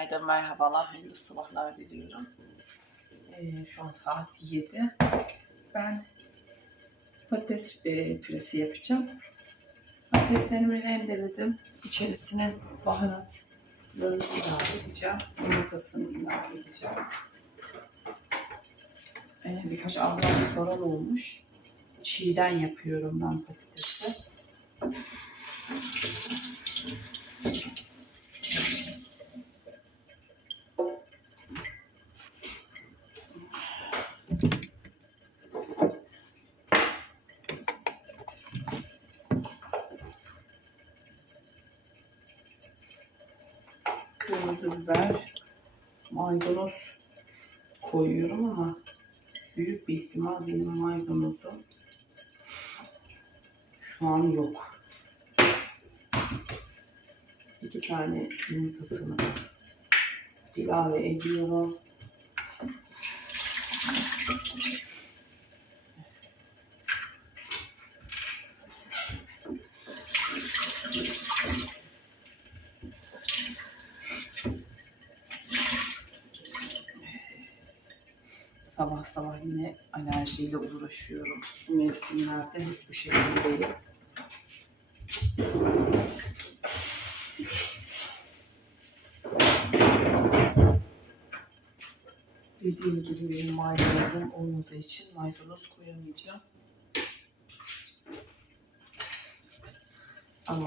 Günaydın, merhabalar, hayırlı sabahlar diliyorum. Ee, şu an saat 7. Ben patates e, püresi yapacağım. Patateslerimi rendeledim. İçerisine baharatlarını ilave edeceğim. Yumurtasını ilave edeceğim. Ee, birkaç ablam soran olmuş. Çiğden yapıyorum ben patatesi. Kırmızı biber, maydanoz koyuyorum ama büyük bir ihtimal benim maydanozum şu an yok. İki tane yumurtasını ilave ediyorum. Sabah sabah yine alerjiyle uğraşıyorum. Bu mevsimlerde hep bu şekildeyim. Dediğim gibi benim maydanozum olmadığı için maydanoz koyamayacağım. Ama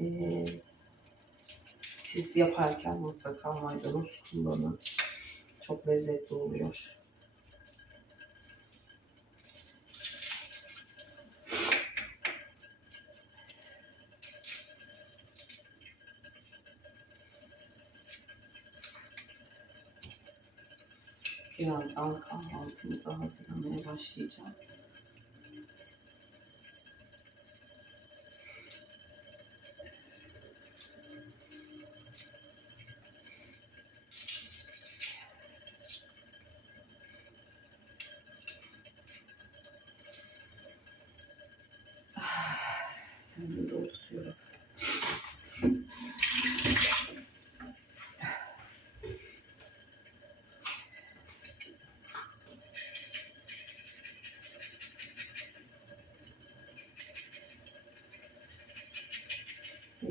eee, siz yaparken mutlaka maydanoz kullanın. Çok lezzetli oluyor. Birazdan kahvaltımı da hazırlamaya başlayacağım.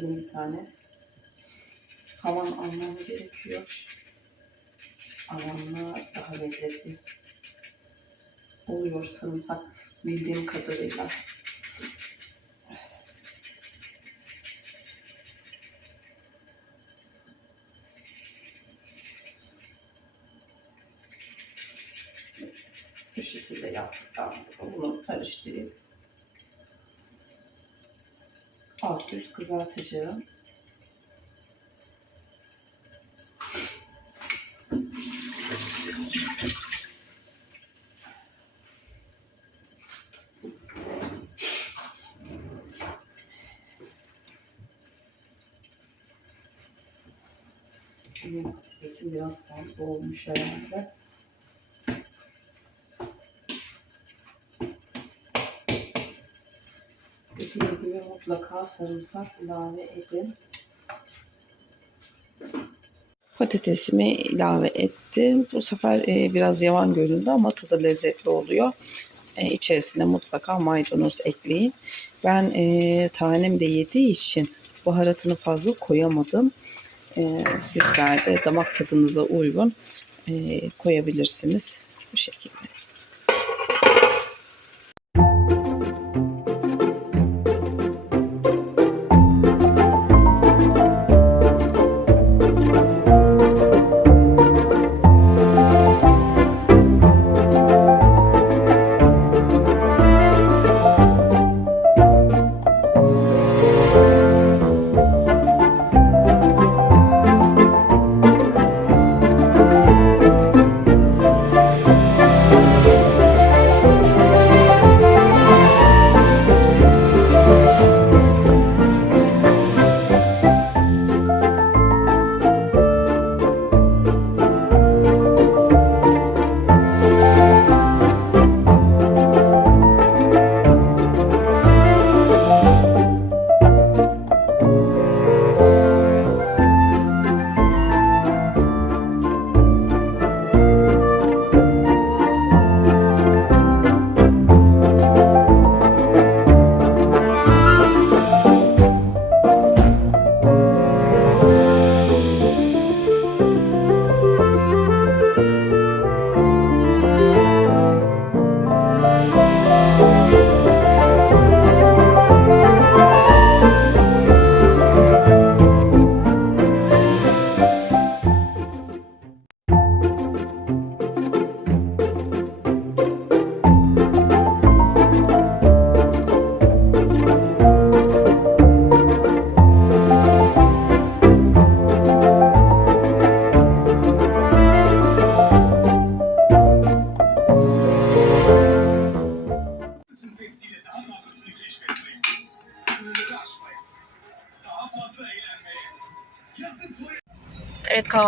Benim bir tane havan almam gerekiyor. Havanla daha lezzetli oluyor sarımsak bildiğim kadarıyla. Kızartacağım. Benim patatesim biraz fazla olmuş herhalde. Dediğim gibi mutlaka sarımsak ilave edin. Patatesimi ilave ettim. Bu sefer e, biraz yavan göründü ama tadı lezzetli oluyor. E, içerisine mutlaka maydanoz ekleyin. Ben e, tanem de yediği için baharatını fazla koyamadım. E, sizler de damak tadınıza uygun e, koyabilirsiniz. Bu şekilde.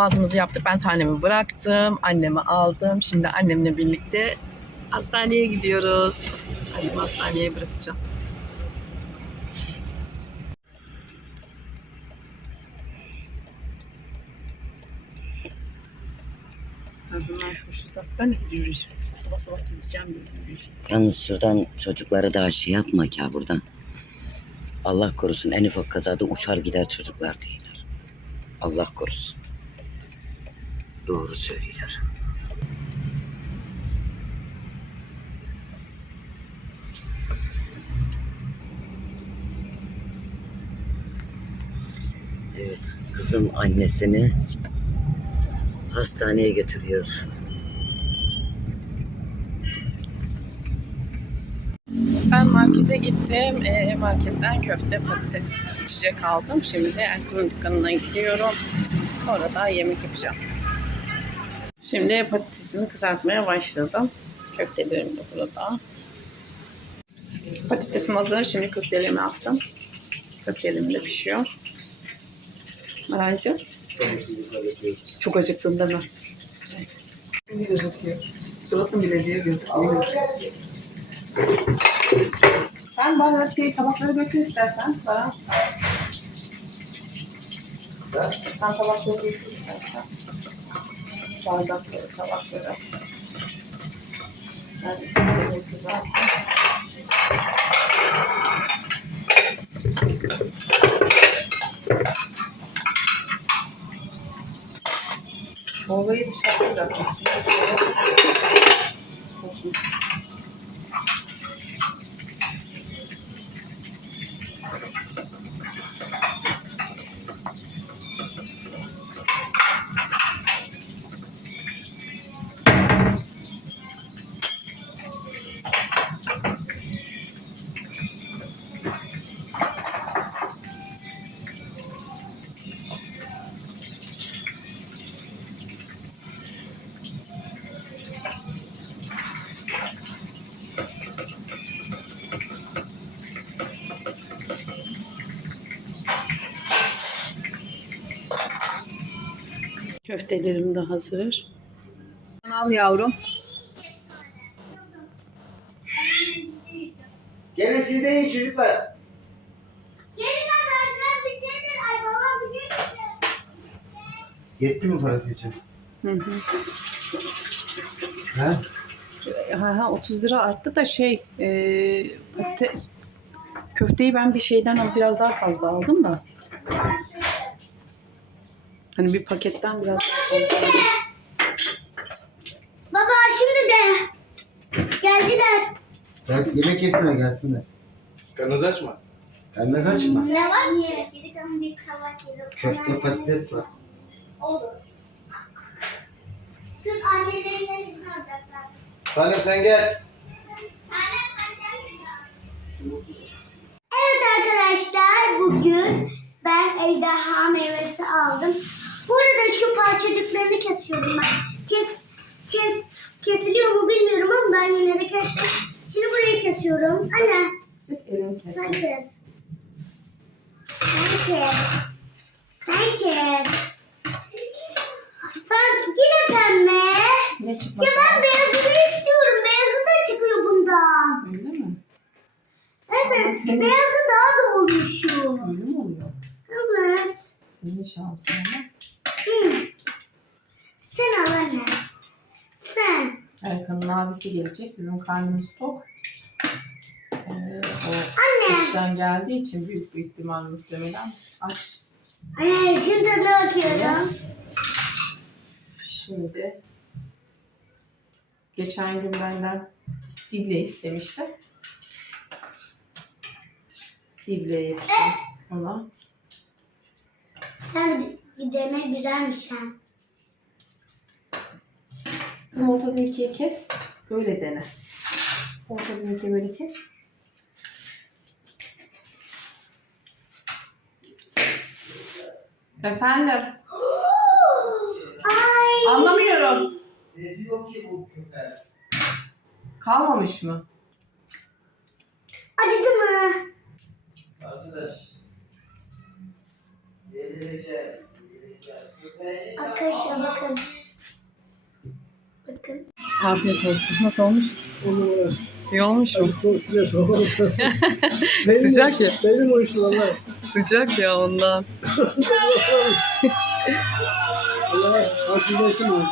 Kahvaltımızı yaptık. Ben tanemi bıraktım. Annemi aldım. Şimdi annemle birlikte hastaneye gidiyoruz. Annemi hastaneye bırakacağım. Ben de yürüyeceğim. Sabah sabah gideceğim yürüyeceğim. Yalnız şuradan çocukları daha şey yapma ya buradan. Allah korusun en ufak kazada uçar gider çocuklar değiller. Allah korusun. Doğru söylüyor. Evet, kızım annesini hastaneye götürüyor. Ben markete gittim. E, marketten köfte, patates, içecek aldım. Şimdi de Erkun'un dükkanına gidiyorum. Orada yemek yapacağım. Şimdi patatesimi kızartmaya başladım. Köftelerim de burada. Patatesim hazır. Şimdi köftelerimi attım. Köftelerim de pişiyor. Arancı. Çok acıktım değil mi? Evet. Gözüküyor. Suratım bile diyor gözüküyor. Sen bana şey, tabakları götür istersen. Bana. Sen tabakları götür istersen. Bardakları, tabakları. Ben de güzel. Çorbayı dışarıda bırakmışsın. Köftelerim de hazır. Al yavrum. Gene siz de yiyin çocuklar. Yetti mi parası için? Hı hı. Ha? Ha, ha, 30 lira arttı da şey e, patates, köfteyi ben bir şeyden biraz daha fazla aldım da. Hani bir paketten biraz daha fazla aldım. Baba şimdi de geldiler. Gel, yemek yesene gelsinler. Karnınızı açma. Karnınız açma. Ne var ki? Geri kalan bir tabak yedim. Köfte patates var. Olur. Tüm annelerinden izin alacaklar. Tanem sen gel. Evet arkadaşlar bugün ben ejderha meyvesi aldım. Burada şu parçacıklarını kesiyorum ben. Kes, kes, kesiliyor mu bilmiyorum ama ben yine de kestim. Şimdi burayı kesiyorum. Anne sen kes. Sen kes. Sen kes. Ben yine pembe. Ne Ya çıkması ben beyazını istiyorum. Beyazı da çıkıyor bundan. Öyle mi? Evet. Senin- Beyazı daha da olmuş şu. Öyle mi oluyor? Evet. Senin şansın ama. Sen al anne. Sen. Erkan'ın abisi gelecek. Bizim karnımız tok. Ee, o Anne. işten geldiği için büyük bir ihtimal muhtemelen aç. Ay, şimdi tadına bakıyorum. Şimdi geçen gün benden dible istemişti. Dible yapacağım ona. Sen bir dene güzelmiş ha. Kızım ortadan ikiye kes. Böyle dene. Ortadan ikiye böyle kes. Efendim? Ay. Anlamıyorum. Nesi yok ki bu köfte? Kalmamış mı? Acıdı mı? Arkadaş. Yedireceğim. Arkadaşlar bakın. Afiyet olsun. Nasıl olmuş? İyi olmuş mu? Sıcak ya. Benim uyuştu valla. Sıcak ya ondan. Allah halsizleştim abi.